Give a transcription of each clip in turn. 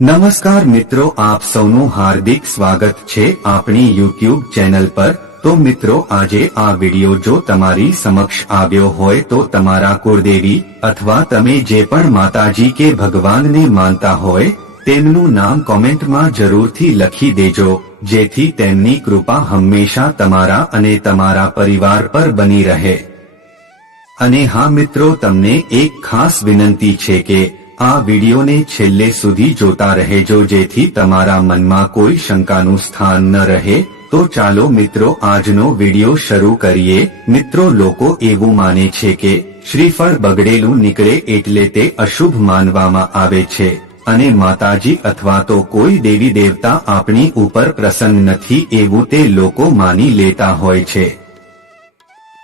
નમસ્કાર મિત્રો, આપ સૌનું હાર્દિક સ્વાગત છે આપણી યુટ્યુબ ચેનલ પર. તો મિત્રો, આજે આ વિડિયો જો તમારી સમક્ષ આવ્યો હોય તો તમારા કુળદેવી અથવા તમે જે પણ માતાજી કે ભગવાનને માનતા હોય, તેમનું નામ કોમેન્ટમાં જરૂરથી લખી દેજો, જેથી તેમની કૃપા હંમેશા તમારા અને તમારા પરિવાર પર બની રહે. અને હા મિત્રો, તમને એક ખાસ વિનંતી છે કે આ વિડીયોને છેલ્લે સુધી જોતા રહેજો જેથી તમારા મનમાં કોઈ શંકાનું સ્થાન ન રહે. તો ચાલો મિત્રો, આજનો વીડિયો શરૂ કરીએ. મિત્રો, લોકો એવું માને છે કે શ્રીફળ બગડેલું નીકળે એટલે તે અશુભ માનવામાં આવે છે. અને માતાજી અથવા તો કોઈ દેવી દેવતા આપણી ઉપર પ્રસન્ન નથી એવું તે લોકો માની લેતા હોય છે.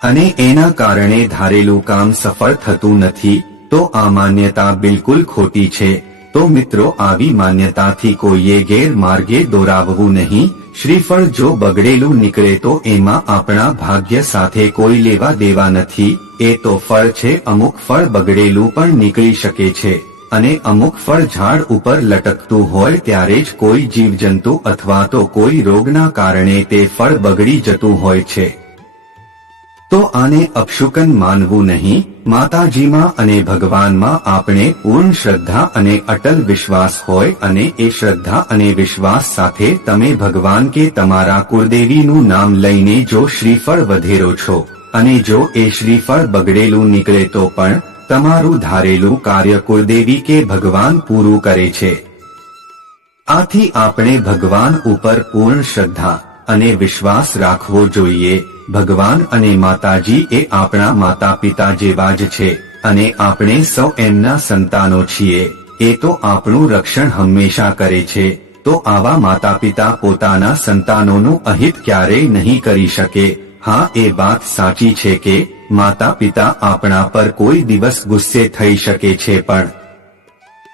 અને એના કારણે ધારેલું કામ સફળ થતું નથી. તો આ માન્યતા બિલકુલ ખોટી છે. તો મિત્રો, આવી માન્યતાથી કોઈએ ગેરમાર્ગે દોરાવવું નહીં. શ્રીફળ જો બગડેલું નીકળે તો એમાં આપણા ભાગ્ય સાથે કોઈ લેવા દેવા નથી. એ તો ફળ છે, અમુક ફળ બગડેલું પણ નીકળી શકે છે. અને અમુક ફળ ઝાડ ઉપર લટકતું હોય ત્યારે જ કોઈ જીવજંતુ અથવા તો કોઈ રોગના કારણે તે ફળ બગડી જતું હોય છે. તો આને અપશુકન માનવું નહીં. માતાજીમાં અને ભગવાનમાં આપણે પૂર્ણ શ્રદ્ધા અને અટલ વિશ્વાસ હોય અને એ શ્રદ્ધા અને વિશ્વાસ સાથે તમે ભગવાન કે તમારા કુળદેવીનું નામ લઈને જો શ્રીફળ વધેરો છો અને જો એ શ્રીફળ બગડેલું નીકળે તો પણ તમારું ધારેલું કાર્ય કુળદેવી કે ભગવાન પૂરું કરે છે. આથી આપણે ભગવાન ઉપર પૂર્ણ શ્રદ્ધા અને વિશ્વાસ રાખવો જોઈએ. ભગવાન અને માતાજી એ આપણા માતા પિતા જેવા જ છે અને આપણે સૌ એમના સંતાનો છીએ. એ તો આપણું રક્ષણ હંમેશા કરે છે. તો આવા માતા પિતા પોતાના સંતાનોનું અહિત ક્યારેય નહીં કરી શકે. હા, એ વાત સાચી છે કે માતા પિતા આપણા પર કોઈ દિવસ ગુસ્સે થઈ શકે છે પણ.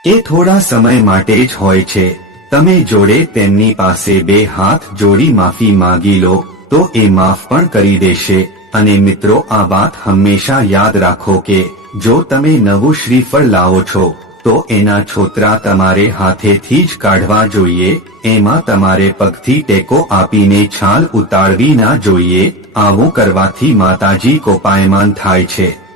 એ થોડા સમય માટે જ હોય છે. તમે જોડે તેમની પાસે બે હાથ જોડી માફી માંગી લો. તો એ માફ પણ કરી દેશે. અને મિત્રો, આ વાત હંમેશા યાદ રાખો કે, જો તમે નવું શ્રીફળ લાવો છો, તો એના છોતરા તમારે હાથેથી જ કાઢવા જોઈએ, એમાં તમારે પગથી ટેકો આપીને છાલ ઉતારવી ના જોઈએ, આવું કરવાથી માતાજી કોપાયમાન થાય છે.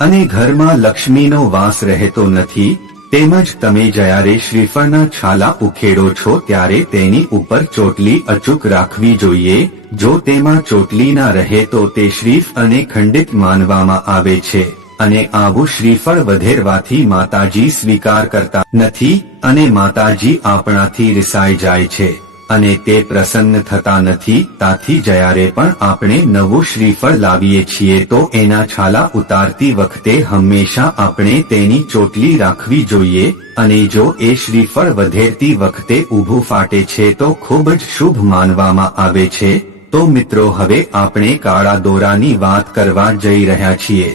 અને ઘરમાં લક્ષ્મીનો વાસ રહેતો નથી તેમજ તમે જ્યારે શ્રીફળના છાલા ઉખેડો છો ત્યારે તેની ઉપર ચોટલી અચૂક રાખવી જોઈએ. જો તેમાં ચોટલી ના રહે તો તે શ્રીફ અને ખંડિત માનવામાં આવે છે. અને આવું શ્રીફળ વધેરવાથી માતાજી સ્વીકાર કરતા નથી અને માતાજી આપણાથી રિસાઈ જાય છે. અને તે પ્રસન્ન થતા નથી, તાથી જયારે પણ આપણે નવું શ્રીફળ લાવીએ છીએ તો એના છાલા ઉતારતી વખતે હંમેશા આપણે તેની ચોટલી રાખવી જોઈએ, અને જો એ શ્રીફળ વધેરતી વખતે ઊભું ફાટે છે તો ખૂબ જ શુભ માનવામાં આવે છે. તો મિત્રો, હવે આપણે કાળા દોરાની વાત કરવા જઈ રહ્યા છીએ.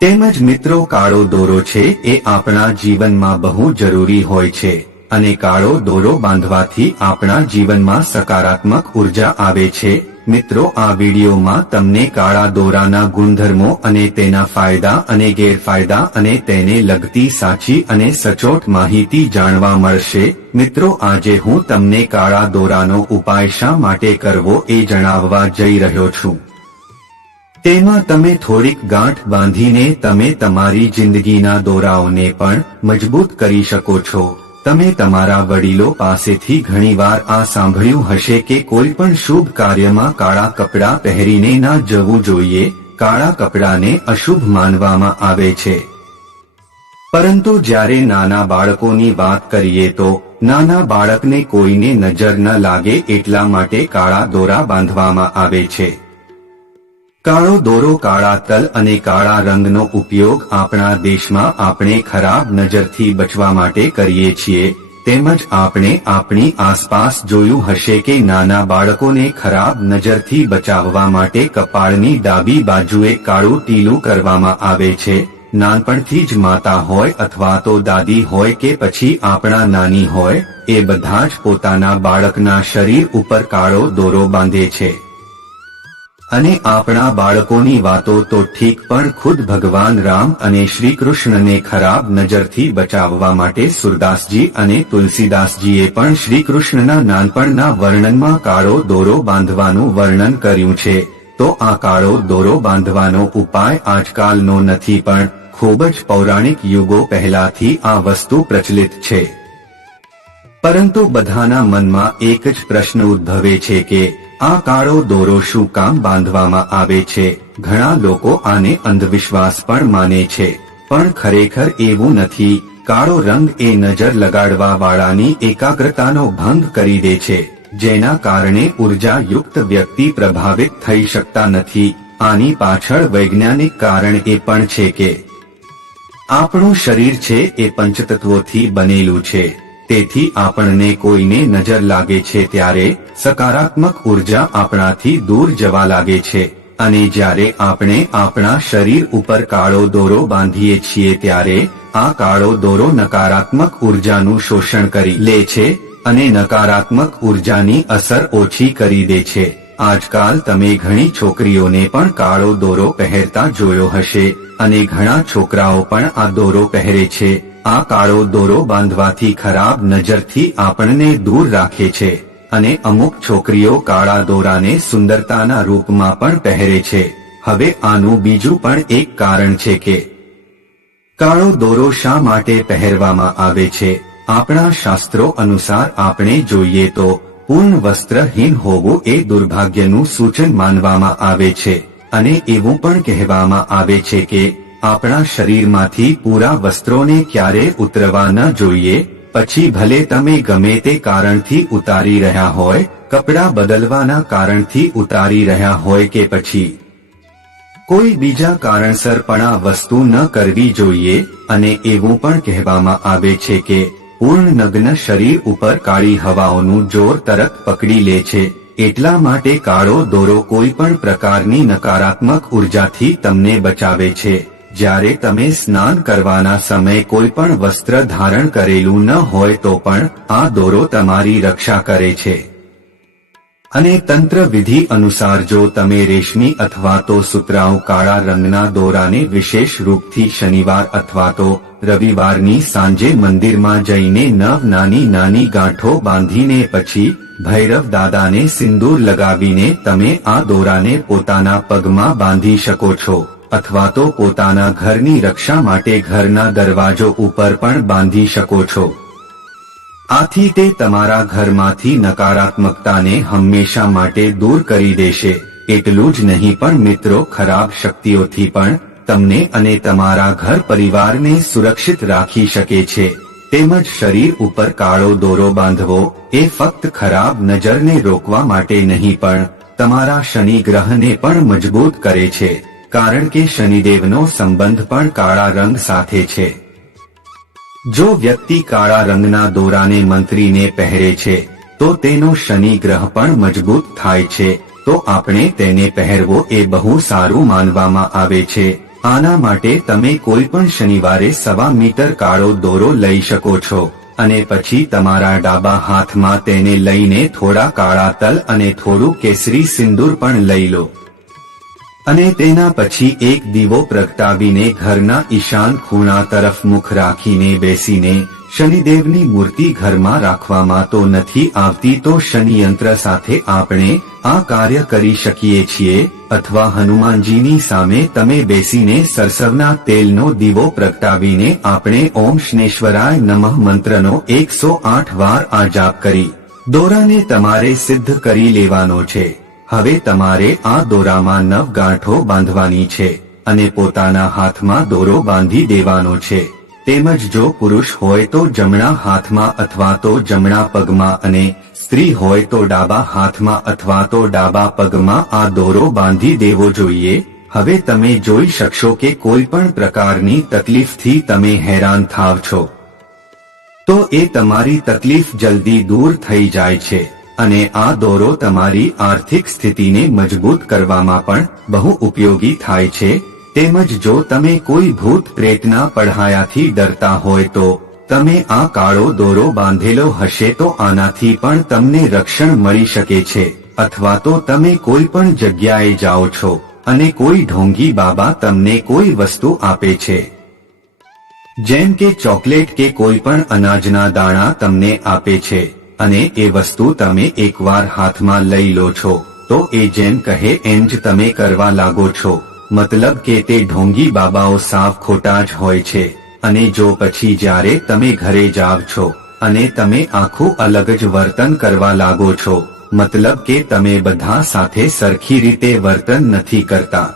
તેમજ મિત્રો, કાળો દોરો છે એ આપણા જીવનમાં બહુ જરૂરી હોય છે. અને કાળો દોરો બાંધવાથી આપણા જીવનમાં સકારાત્મક ઊર્જા આવે છે. મિત્રો, આ વિડીયોમાં તમને કાળા દોરાના ગુણધર્મો અને તેના ફાયદા અને ગેરફાયદા અને તેને લગતી સાચી અને સચોટ માહિતી જાણવા મળશે. મિત્રો, આજે હું તમને કાળા દોરાનો ઉપાય શા માટે કરવો એ જણાવવા જઈ રહ્યો છું. તેમાં તમે થોડીક ગાંઠ બાંધીને તમે તમારી જિંદગીના દોરાઓને પણ મજબૂત કરી શકો છો. તમે તમારા વડીલો પાસેથી ઘણીવાર આ સાંભળ્યું હશે કે કોઈ પણ શુભ કાર્યમાં કાળા કપડાં પહેરીને ના જવું જોઈએ, કાળા કપડાને અશુભ માનવામાં આવે છે. પરંતુ જ્યારે નાના બાળકોની વાત કરીએ તો, નાના બાળકને કોઈને નજર ન લાગે એટલા માટે કાળા દોરા બાંધવામાં આવે છે. કાળો દોરો, કાળા તલ અને કાળા રંગનો ઉપયોગ આપણા દેશમાં આપણે ખરાબ નજરથી બચવા માટે કરીએ છીએ. તેમજ આપણે આપણી આસપાસ જોયું હશે કે નાના બાળકોને ખરાબ નજરથી બચાવવા માટે કપાળની ડાબી બાજુએ કાળું ટીલું કરવામાં આવે છે. નાનપણથી જ માતા હોય અથવા તો દાદી હોય કે પછી આપણા નાની હોય, એ બધા જ પોતાના બાળકના શરીર ઉપર કાળો દોરો બાંધે છે. અને આપણા બાળકોની વાતો તો ઠીક પણ ખુદ ભગવાન રામ અને શ્રી કૃષ્ણને ખરાબ નજરથી બચાવવા માટે સુરદાસજી અને તુલસીદાસજીએ પણ શ્રી કૃષ્ણના નાનપણના વર્ણનમાં કાળો દોરો બાંધવાનું વર્ણન કર્યું છે. તો આ કાળો દોરો બાંધવાનો ઉપાય આજકાલનો નથી પણ ખૂબ જ પૌરાણિક યુગો પહેલાથી આ વસ્તુ પ્રચલિત છે. પરંતુ બધાના મનમાં એક જ પ્રશ્ન ઉદ્ભવે છે કે આ કાળો દોરો શું કામ બાંધવામાં આવે છે? ઘણા લોકો આને અંધવિશ્વાસ પણ માને છે. પણ ખરેખર એવું નથી. કાળો રંગ એ નજર લગાડવા વાળાની એકાગ્રતાનો ભંગ કરી દે છે, જેના કારણે ઉર્જાયુક્ત વ્યક્તિ પ્રભાવિત થઈ શકતા નથી. આની પાછળ વૈજ્ઞાનિક કારણ એ પણ છે કે આપણું શરીર છે એ પંચતત્વોથી બનેલું છે. તેથી આપણને કોઈને નજર લાગે છે ત્યારે સકારાત્મક ઊર્જા આપણાથી દૂર જવા લાગે છે અને જ્યારે આપણે આપણા શરીર ઉપર કાળો દોરો બાંધીએ છીએ ત્યારે આ કાળો દોરો નકારાત્મક ઉર્જાનું શોષણ કરી લે છે અને નકારાત્મક ઉર્જાની અસર ઓછી કરી દે છે. આજકાલ તમે ઘણી છોકરીઓને પણ કાળો દોરો પહેરતા જોયો હશે અને ઘણા છોકરાઓ પણ આ દોરો પહેરે છે. આ કાળો દોરો બાંધવાથી ખરાબ નજરથી આપણને દૂર રાખે છે. અને અમુક છોકરીઓ કાળા દોરાને સુંદરતાના રૂપમાં પણ પહેરે છે. હવે આનું બીજું પણ એક કારણ છે કે કાળો દોરો શા માટે પહેરવામાં આવે છે? આપણા શાસ્ત્રો અનુસાર આપણે જોઈએ તો પૂર્ણ વસ્ત્રહીન હોવું એ દુર્ભાગ્યનું સૂચન માનવામાં આવે છે. અને એવું પણ કહેવામાં આવે છે કે આપણા શરીરમાંથી પૂરા વસ્ત્રોને ક્યારે ઉતરવા ન જોઈએ. પછી ભલે તમે ગમે તે કારણથી ઉતારી રહ્યા હોય, કપડાં બદલવાના કારણથી ઉતારી રહ્યા હોય કે પછી. કોઈ બીજા કારણસર પણ આ વસ્તુ ન કરવી જોઈએ, અને એવું પણ કહેવામાં આવે છે કે, પૂર્ણ નગ્ન શરીર ઉપર કાળી હવાઓનું જોર તરત પકડી લે છે, એટલા માટે કાળો દોરો કોઈ પણ પ્રકારની નકારાત્મક ઉર્જાથી તમને બચાવે છે. જ્યારે તમે સ્નાન કરવાના સમયે કોઈ પણ વસ્ત્ર ધારણ કરેલું ન હોય તો પણ આ દોરો તમારી રક્ષા કરે છે. અને તંત્ર વિધિ અનુસાર જો તમે રેશમી અથવા તો સુતરાઉ કાળા રંગના દોરાને વિશેષ રૂપથી શનિવાર અથવા તો રવિવારની સાંજે મંદિરમાં જઈને નવ નાની નાની ગાંઠો બાંધીને પછી ભૈરવ દાદાને સિંદૂર લગાવીને તમે આ દોરાને પોતાના પગમાં બાંધી શકો છો. અથવા તો પોતાના ઘરની રક્ષા માટે ઘરના દરવાજો ઉપર પણ બાંધી શકો છો. આથી તે તમારા ઘરમાંથી નકારાત્મકતાને હંમેશા માટે દૂર કરી દેશે. એટલું જ નહીં પણ મિત્રો, ખરાબ શક્તિઓથી પણ તમને અને તમારા ઘર પરિવારને સુરક્ષિત રાખી શકે છે. તેમજ શરીર ઉપર કાળો દોરો બાંધવો એ ફક્ત ખરાબ નજરને રોકવા માટે નહીં પણ તમારા શનિ ગ્રહને પણ મજબૂત કરે છે. કારણ કે શનિદેવનો સંબંધ પણ કાળા રંગ સાથે છે. જો વ્યક્તિ કાળા રંગના દોરાને મંત્રીને પહેરે છે, તો તેનો શનિ ગ્રહ પણ મજબૂત થાય છે, તો આપણે તેને પહેરવો એ બહુ સારું માનવામાં આવે છે. આના માટે તમે કોઈ પણ શનિવારે સવા મીટર કાળો દોરો લઈ શકો છો, અને પછી તમારા ડાબા હાથમાં તેને લઈને થોડા કાળા તલ અને થોડું કેસરી સિંદૂર પણ લઈ લો. અને તેના પછી એક દીવો પ્રગટાવીને ઘરના ઈશાન ખૂણા તરફ મુખ રાખીને બેસીને શનિદેવની મૂર્તિ ઘરમાં રાખવામાં તો નથી આવતી તો શનિયંત્ર સાથે આપણે આ કાર્ય કરી શકીએ છીએ અથવા હનુમાનજીની સામે તમે બેસીને સરસવના તેલનો દીવો પ્રગટાવીને આપણે ઓમ શ્નેશ્વરાય નમઃ મંત્રનો એકસો આઠ વાર આ જાપ કરી. દોરાને તમારે સિદ્ધ કરી લેવાનો છે. હવે તમારે આ દોરામાં નવ ગાંઠો બાંધવાની છે અને પોતાના હાથમાં દોરો બાંધી દેવાનો છે. તેમજ જો પુરુષ હોય તો જમણા હાથમાં અથવા તો જમણા પગમાં અને સ્ત્રી હોય તો ડાબા હાથમાં અથવા તો ડાબા પગમાં આ દોરો બાંધી દેવો જોઈએ. હવે તમે જોઈ શકશો કે કોઈ પણ પ્રકારની તકલીફથી તમે હેરાન થાવ છો. તો એ તમારી તકલીફ જલ્દી દૂર થઈ જાય છે. અને આ દોરો તમારી આર્થિક સ્થિતિને મજબૂત કરવામાં પણ બહુ ઉપયોગી થાય છે. તેમજ જો તમે કોઈ ભૂત પ્રેતના પઢાયાથી ડરતા હોય તો, તમે આ કાળો દોરો બાંધેલો હશે તો આનાથી પણ તમને રક્ષણ મળી શકે છે. અથવા તો તમે કોઈ પણ જગ્યાએ જાઓ છો, અને કોઈ ઢોંગી બાબા તમને કોઈ વસ્તુ આપે છે. જેમ કે ચોકલેટ કે કોઈ પણ અનાજના દાણા તમને આપે છે. અને એ વસ્તુ તમે એકવાર હાથમાં લઈ લો છો, તો એ જેમ કહે એમ જ તમે કરવા લાગો છો. મતલબ કે તે ઢોંગી બાબાઓ સાવ ખોટા જ હોય છે, અને જો પછી જ્યારે તમે ઘરે જાવ છો, અને તમે આખું અલગ જ વર્તન કરવા લાગો છો, મતલબ કે તમે બધા સાથે સરખી રીતે વર્તન નથી કરતા.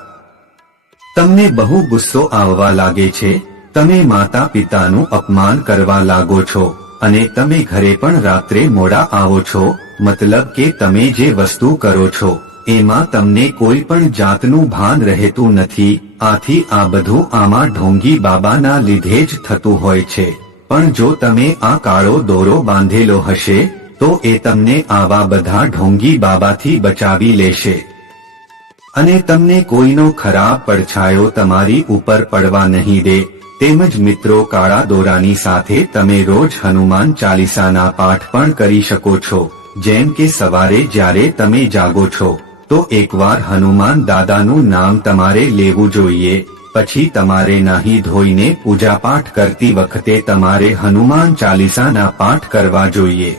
તમને બહુ ગુસ્સો આવવા લાગે છે, તમે માતા પિતાનું અપમાન કરવા લાગો છો અને તમે ઘરે પણ રાત્રે મોડા આવો છો? મતલબ કે તમે જે વસ્તુ કરો છો, એમાં તમને કોઈ પણ જાતનું ભાન રહેતું નથી. આથી આ બધું આમાં ઢોંગી બાબાના લીધે જ થતું હોય છે. પણ જો તમે આ કાળો દોરો બાંધેલો હશે, તો એ તમને આવા બધા ઢોંગી બાબાથી બચાવી લેશે. અને તમને કોઈનો ખરાબ પડછાયો તમારી ઉપર પડવા નહીં દે. તેમજ મિત્રો, કાળા દોરાની સાથે તમે રોજ હનુમાન ચાલીસાના પાઠ પણ કરી શકો છો. જેમ કે સવારે જ્યારે તમે જાગો છો, તો એકવાર હનુમાન દાદાનું નામ તમારે લેવું જોઈએ. પછી તમારે નાહી ધોઈને પૂજાપાઠ કરતી વખતે તમારે હનુમાન ચાલીસાના પાઠ કરવા જોઈએ.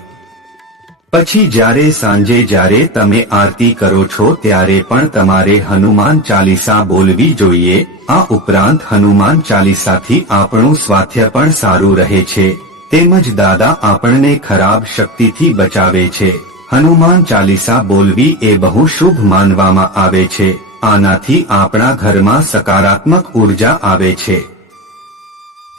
પછી જ્યારે સાંજે જ્યારે તમે આરતી કરો છો ત્યારે પણ તમારે હનુમાન ચાલીસા બોલવી જોઈએ. આ ઉપરાંત હનુમાન ચાલીસાથી આપણું સ્વાસ્થ્ય પણ સારું રહે છે. તેમજ દાદા આપણને ખરાબ શક્તિથી બચાવે છે. હનુમાન ચાલીસા બોલવી એ બહુ શુભ માનવામાં આવે છે. આનાથી આપણા ઘરમાં સકારાત્મક ઊર્જા આવે છે.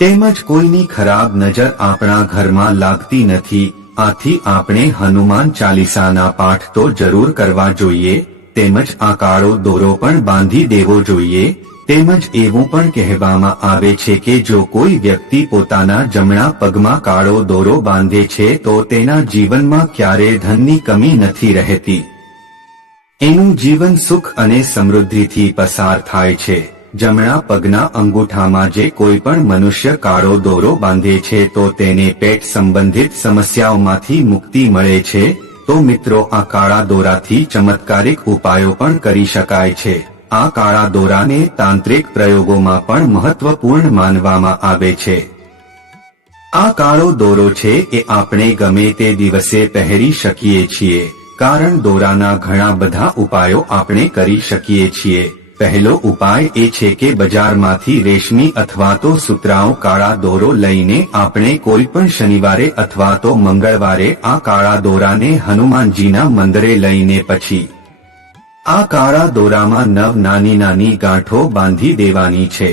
તેમજ કોઈની ખરાબ નજર આપણા ઘરમાં લાગતી નથી. આથી આપણે હનુમાન ચાલીસાના પાઠ તો જરૂર કરવા જોઈએ, તેમજ આ કાળો દોરો પણ બાંધી દેવો જોઈએ, તેમજ એવું પણ કહેવામાં આવે છે કે જો કોઈ વ્યક્તિ પોતાના જમણા પગમાં કાળો દોરો બાંધે છે તો તેના જીવનમાં ક્યારે ધનની કમી નથી રહેતી. એનું જીવન સુખ અને સમૃદ્ધિથી પસાર થાય છે. જમણા પગના અંગૂઠામાં જે કોઈ પણ મનુષ્ય કાળો દોરો બાંધે છે તો તેને પેટ સંબંધિત સમસ્યાઓમાંથી મુક્તિ મળે છે, તો મિત્રો આ કાળા દોરાથી ચમત્કારિક ઉપાયો પણ કરી શકાય છે. આ કાળા દોરાને તાંત્રિક પ્રયોગોમાં પણ મહત્વપૂર્ણ માનવામાં આવે છે. આ કાળો દોરો છે એ આપણે ગમે તે દિવસે પહેરી શકીએ છીએ, કારણ દોરાના ઘણા બધા ઉપાયો આપણે કરી શકીએ છીએ. પહેલો ઉપાય એ છે કે બજારમાંથી રેશમી અથવા તો સુતરાઉ કાળા દોરો લઈને આપણે કોઈ પણ શનિવારે અથવા તો મંગળવારે આ કાળા દોરાને હનુમાનજીના મંદિરે લઈને પછી આ કાળા દોરામાં નવ નાની નાની ગાંઠો બાંધી દેવાની છે.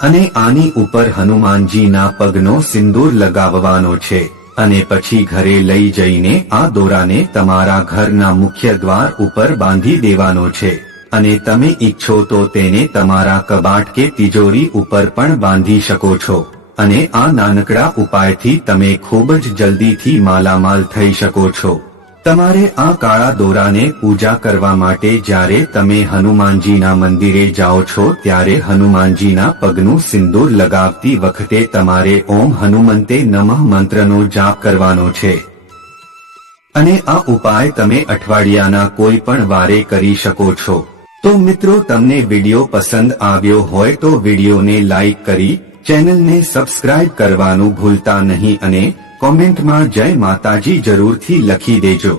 અને આની ઉપર હનુમાનજીના પગનો સિંદૂર લગાવવાનો છે અને પછી ઘરે લઈ જઈને આ દોરાને તમારા ઘરના મુખ્ય દ્વાર ઉપર બાંધી દેવાનો છે. અને તમે ઈચ્છો તો તેને તમારા કબાટ કે તિજોરી ઉપર પણ બાંધી શકો છો. અને આ નાનકડા ઉપાયથી તમે ખૂબ જ જલ્દીથી માલામાલ થઈ શકો છો. તમારે આ કાળા દોરાને પૂજા કરવા માટે જ્યારે તમે હનુમાનજીના મંદિરે જાઓ છો ત્યારે હનુમાનજીના પગનું સિંદૂર લગાવતી વખતે તમારે ઓમ હનુમંતે નમઃ મંત્રનો જાપ કરવાનો છે. અને આ ઉપાય તમે અઠવાડિયાના કોઈ પણ વારે કરી શકો છો. તો મિત્રો, તમને વીડિયો પસંદ આવ્યો હોય તો વિડીયોને લાઈક કરી, ચેનલને સબસ્ક્રાઇબ કરવાનું ભૂલતા નહીં અને કોમેન્ટમાં જય માતાજી જરૂરથી લખી દેજો.